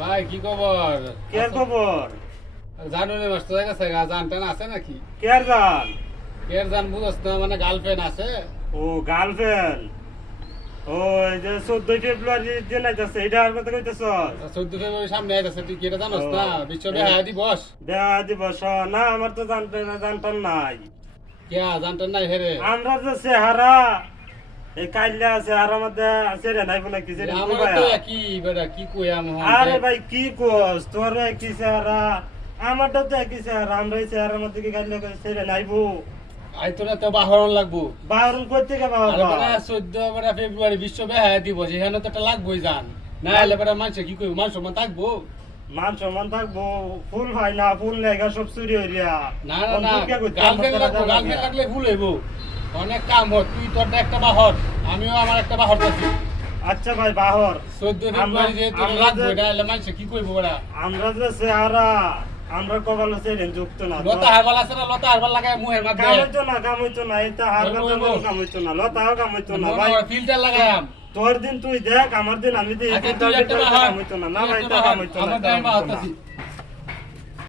ভাই কি খবর? কে খবর? জানুনি মাস তো গেছে গা, জান টান আছে নাকি? কে জান? কে জান বুঝছ না, মানে গার্লফ্রেন্ড আছে? ও গার্লফ্রেন্ড। ও এই যে 14 ফেব্রুয়ারি দিন আইতাছে, এটার কথা কইতেছ? 14 ফেব্রুয়ারি সামনে আইতাছে, তুই কি এটা জানোস ও, না? বিশ্ব বেহায়া দিবস। দেয়া দিবস না, আমার তো জানতাম নাই। কে জান টান নাই হেরে? আমরা যে চেহারা এই কাইল্লা চেহারার মধ্যে চেহারা নাই বলে কি যেটা আমার কইবা? তো একই বেটা, কি কই আমি আরে ভাই কি কোস, তোর একই চেহারা, আমারটা তো একই চেহারা, আমরা এই চেহারার মধ্যে কি কাইল্লা চেহারা নাইবো? আই তো না তো বাহরণ লাগবো। বাহরুন কই থেকে আরে বেটা বাবা? 14 ফেব্রুয়ারি বিশ্ব বেহায়া দিবস, এখানে তো একটা লাগবোই জান। না হলে বেটা মানুষ কি কইব, মান সম্মান থাকবো? মান সম্মান থাকবো, ফুল ভাই না, ফুল লেগা সব চুরি হইয়া। না না না, গার্লফ্রেন্ড লাগবো, গার্লফ্রেন্ড লাগলে ভুল হইব। অনেক কাম হয়, তুই তোর একটা বাহর, আমিও আমার একটা বাহর আছি। আচ্ছা ভাই বাহর, 14 ফেব্রুয়ারি যে তোর লাগবো, এটা হলে মানুষ কি কইব বেটা? আমরা যে চেহারা, আমরা কপালে চেহারা যুক্ত না। লতা হারবাল আছে না, লতা হারবাল লাগায় মুহের মধ্যে কামইতো না, এটা হার কামইতো না, লতাও কামইতো না ভাই। ফিল্টার লাগায়াম। তোর দিন তুই দেখ, আমার দিন আমি দেখি, আচ্ছা তুই একটা বাহর, কামইতো না, না ভাই, এটা কামইতো না। আমার টাইম বাহর আছি।